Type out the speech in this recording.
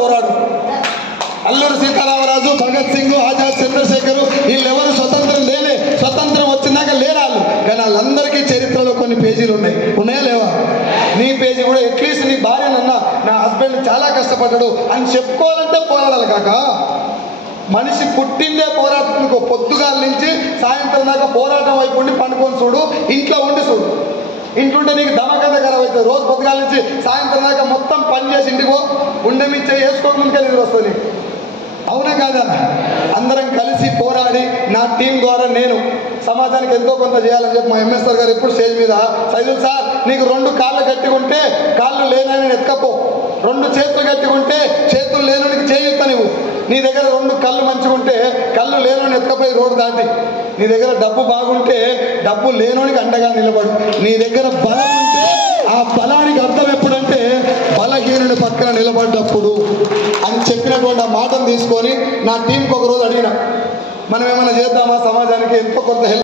పోరాడు అల్లూరి సీతారామరాజు, భగత్ సింగ్, ఆజాద్ చంద్రశేఖర్ వీళ్ళెవరు స్వతంత్రం వచ్చినాక లేరాళ్ళు. కానీ వాళ్ళందరికీ చరిత్రలో కొన్ని పేజీలు ఉన్నాయా లేవా? నీ పేజీ కూడా అట్లీస్ట్ నీ భార్యనన్నా నా హస్బెండ్ చాలా కష్టపడ్డాడు అని చెప్పుకోవాలంటే పోరాడాలి కాక. మనిషి పుట్టిందే పోరాటం. పొద్దుగాల నుంచి సాయంత్రం దాకా పోరాటం వైపు ఉండి పండుకొని చూడు, ఇంట్లో ఉండి చూడు. ఇంట్లుంటే నీకు దమకంత ఖరాబ్ అవుతుంది. రోజు పొద్దుగాల నుంచి సాయంత్రం దాకా మొత్తం పని చేసి ఇంటికి ఉండమిచ్చే వేసుకోకముందుకే నిద్ర వస్తుంది. అవునా కాదా? అందరం కలిసి పోరాడి నా టీం ద్వారా నేను సమాజానికి ఎంతో కొంత చేయాలని చెప్పి మా ఎంఎస్ఆర్ గారు ఎప్పుడు స్టేజ్ మీద, సైదుల్ సార్ నీకు 2 కాళ్ళు గట్టిగా ఉంటే కాళ్ళు లేనని ఎత్తుకపో, 2 చేతులు గట్టిగా ఉంటే చేతులు లేనుడికి చేయుతా. నువ్వు నీ దగ్గర 2 కళ్ళు మంచిగా ఉంటే కళ్ళు లేనోని ఎత్తుకపోయి రోడ్డు దాటి, నీ దగ్గర డబ్బు బాగుంటే డబ్బు లేనోనికి అండగా నిలబడు. నీ దగ్గర బలం ఉంటే ఆ బలానికి అర్థం ఎప్పుడంటే బలహీనుడి పక్కన నిలబడ్డప్పుడు అని చెప్పినటువంటి ఆ మాటను తీసుకొని నా టీంకి ఒక రోజు అడిగిన, మనం ఏమైనా చేద్దామా సమాజానికి ఎంతో కొంత హెల్ప్